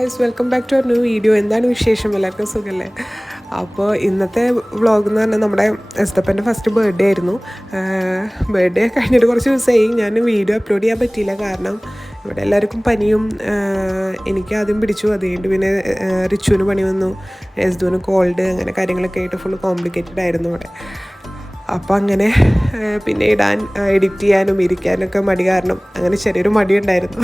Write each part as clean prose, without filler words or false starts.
Guys, welcome back to our new video. എന്താണ് വിശേഷം? എല്ലാവർക്കും സുഖമല്ലേ? അപ്പോൾ ഇന്നത്തെ വ്ളോഗ് എന്ന് പറഞ്ഞാൽ നമ്മുടെ എസ്തപ്പൻ്റെ ഫസ്റ്റ് ബർത്ത്ഡേ ആയിരുന്നു. ബർത്ത്ഡേ കഴിഞ്ഞിട്ട് കുറച്ച് ദിവസമായി ഞാൻ വീഡിയോ അപ്ലോഡ് ചെയ്യാൻ പറ്റിയില്ല. കാരണം ഇവിടെ എല്ലാവർക്കും പനിയും എനിക്ക് ആദ്യം പിടിച്ചു. അതുകൊണ്ട് പിന്നെ റിച്ചുവിന് പനി വന്നു, എസ്തുവിന് കോൾഡ്, അങ്ങനെ കാര്യങ്ങളൊക്കെ ആയിട്ട് ഫുൾ കോംപ്ലിക്കേറ്റഡ് ആയിരുന്നു ഇവിടെ. അപ്പോൾ അങ്ങനെ പിന്നെ എഡിറ്റ് ചെയ്യാനും ഇരിക്കാനൊക്കെ മടി കാരണം അങ്ങനെ ചെറിയൊരു മടി ഉണ്ടായിരുന്നു.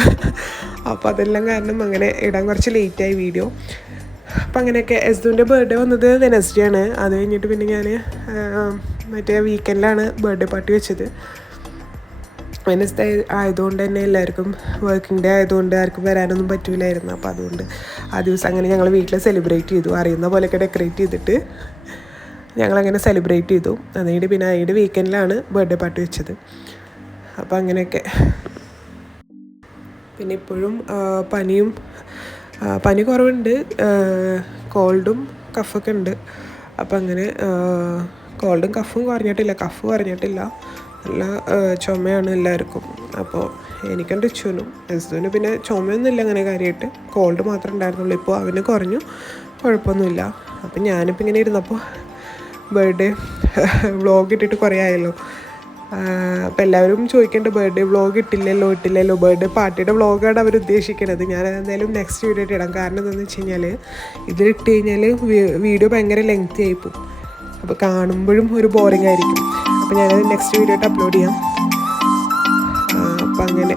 അപ്പോൾ അതെല്ലാം കാരണം അങ്ങനെ ഇടാൻ കുറച്ച് ലേറ്റായി വീഡിയോ. അപ്പോൾ അങ്ങനെയൊക്കെ എസ്തുവിൻ്റെ ബർത്ത്ഡേ വന്നത് വെനസ്ഡേ ആണ്. അത് കഴിഞ്ഞിട്ട് പിന്നെ ഞാൻ മറ്റേ വീക്കെൻഡിലാണ് ബർത്ത്ഡേ പാർട്ടി വെച്ചത്. വെനസ്ഡേ ആയതുകൊണ്ട് തന്നെ എല്ലാവർക്കും വർക്കിംഗ് ഡേ ആയതുകൊണ്ട് ആർക്കും വരാനൊന്നും പറ്റില്ലായിരുന്നു. അപ്പോൾ അതുകൊണ്ട് ആ ദിവസം അങ്ങനെ ഞങ്ങൾ വീട്ടിൽ സെലിബ്രേറ്റ് ചെയ്തു. അറിയുന്ന പോലെയൊക്കെ ഡെക്കറേറ്റ് ചെയ്തിട്ട് ഞങ്ങളങ്ങനെ സെലിബ്രേറ്റ് ചെയ്തു. അതുകൊണ്ട് പിന്നെ അതിൻ്റെ വീക്കെൻഡിലാണ് ബർത്ത്ഡേ പാർട്ടി വെച്ചത്. അപ്പോൾ അങ്ങനെയൊക്കെ. പിന്നെ ഇപ്പോഴും പനി കുറവുണ്ട്, കോൾഡും കഫൊക്കെ ഉണ്ട്. അപ്പോൾ അങ്ങനെ കോൾഡും കഫും കുറഞ്ഞിട്ടില്ല, കഫ് കുറഞ്ഞിട്ടില്ല, നല്ല ചുമയാണ് എല്ലാവർക്കും. അപ്പോൾ എനിക്കും റിച്ചുവിനും, എസ്തുവിന് പിന്നെ ചുമയൊന്നുമില്ല അങ്ങനെ കാര്യമായിട്ട്, കോൾഡ് മാത്രമേ ഉണ്ടായിരുന്നുള്ളൂ. ഇപ്പോൾ അവന് കുറഞ്ഞു, കുഴപ്പമൊന്നുമില്ല. അപ്പം ഞാനിപ്പോൾ ഇങ്ങനെ ഇരുന്നപ്പോൾ ബർത്ത്ഡേ വ്ളോഗ് ഇട്ടിട്ട് കുറേ ആയല്ലോ. അപ്പോൾ എല്ലാവരും ചോദിക്കേണ്ട ബർത്ത്ഡേ വ്ളോഗ് ഇട്ടില്ലല്ലോ. ബർത്ത്ഡേ പാർട്ടിയുടെ വ്ളോഗാണ് അവർ ഉദ്ദേശിക്കുന്നത്. ഞാൻ എന്തായാലും നെക്സ്റ്റ് വീഡിയോ ഇടാം. കാരണം എന്താണെന്ന് വെച്ച് കഴിഞ്ഞാൽ ഇതിലിട്ട് കഴിഞ്ഞാൽ വീഡിയോ ഭയങ്കര ലെങ്തി ആയിപ്പോവും. അപ്പോൾ കാണുമ്പോഴും ഒരു ബോറിംഗ് ആയിരിക്കും. അപ്പോൾ ഞാനത് നെക്സ്റ്റ് വീഡിയോ ആയിട്ട് അപ്ലോഡ് ചെയ്യാം. അപ്പം അങ്ങനെ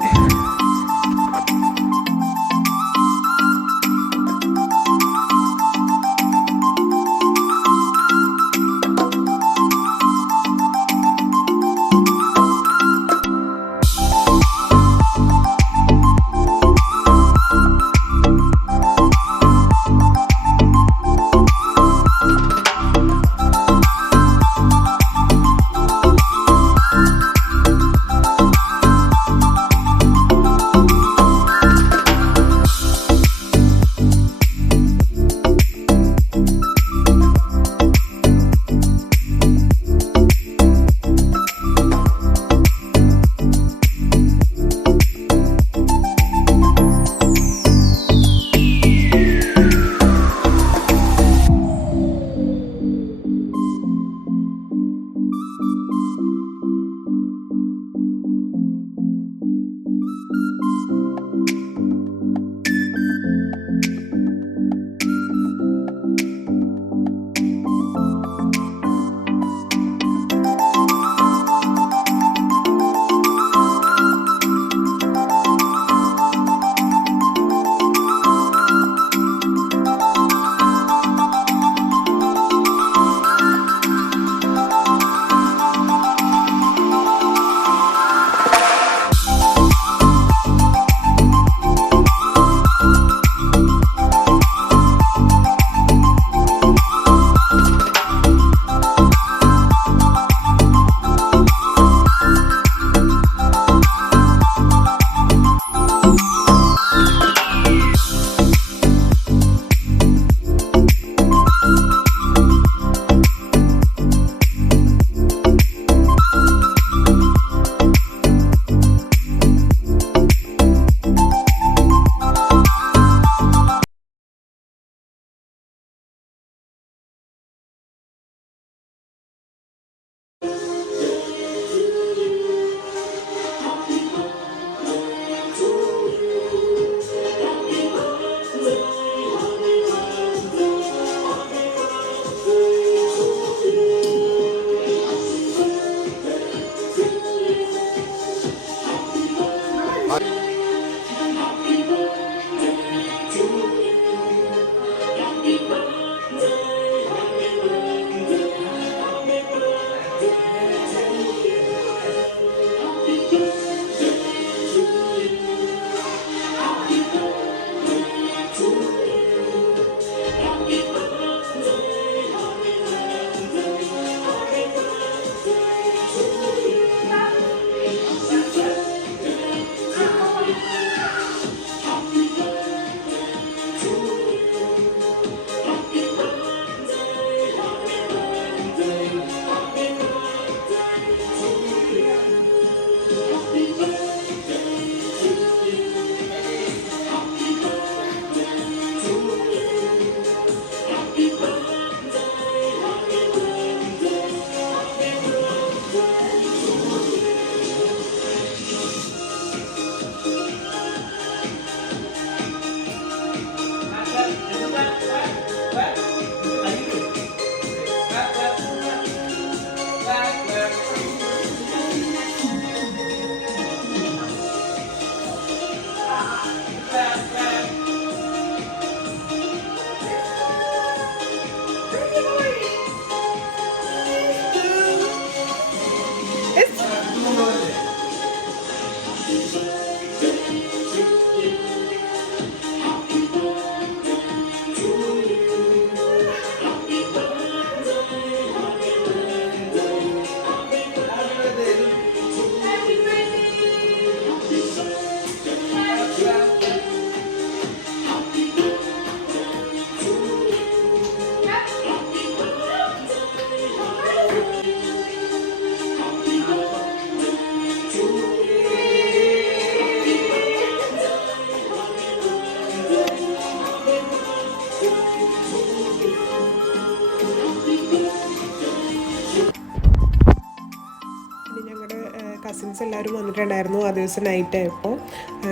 കസിൻസ് എല്ലാവരും വന്നിട്ടുണ്ടായിരുന്നു. ആ ദിവസം നൈറ്റായപ്പോൾ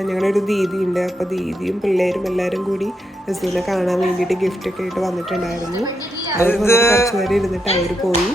ഞങ്ങളൊരു ദീദി ഉണ്ട്. അപ്പോൾ ദീദിയും പിള്ളേരും എല്ലാവരും കൂടി നസൂനെ കാണാൻ വേണ്ടിയിട്ട് ഗിഫ്റ്റൊക്കെ ആയിട്ട് വന്നിട്ടുണ്ടായിരുന്നു. അവർ കുറച്ച് നേരം ഇരുന്നിട്ട് അവർ പോയി.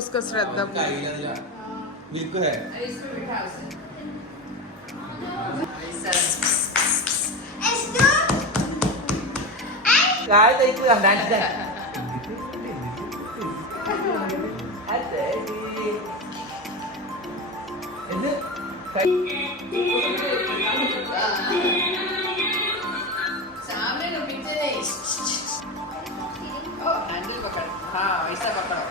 उसका श्रद्धा gái đây cứ làm đàn đây सामने लो पीछे नहीं ओ हैंडल पकड़ हाँ ऐसा पकड़ो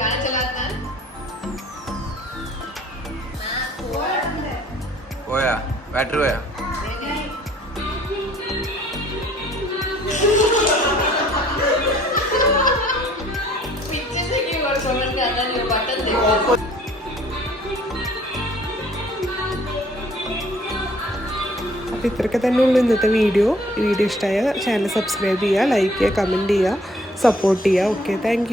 गाना चलाता है പോയാ ബാറ്ററി പോയാ पीछे से क्यों और समझ में आता नहीं बटन देखो അപ്പോൾ ഇത്രയൊക്കെ തന്നെയുള്ളൂ ഇന്നത്തെ വീഡിയോ. ഈ വീഡിയോ ഇഷ്ടമായ ചാനൽ സബ്സ്ക്രൈബ് ചെയ്യുക, ലൈക്ക് ചെയ്യുക, കമൻറ്റ് ചെയ്യുക, സപ്പോർട്ട് ചെയ്യുക. Okay, thank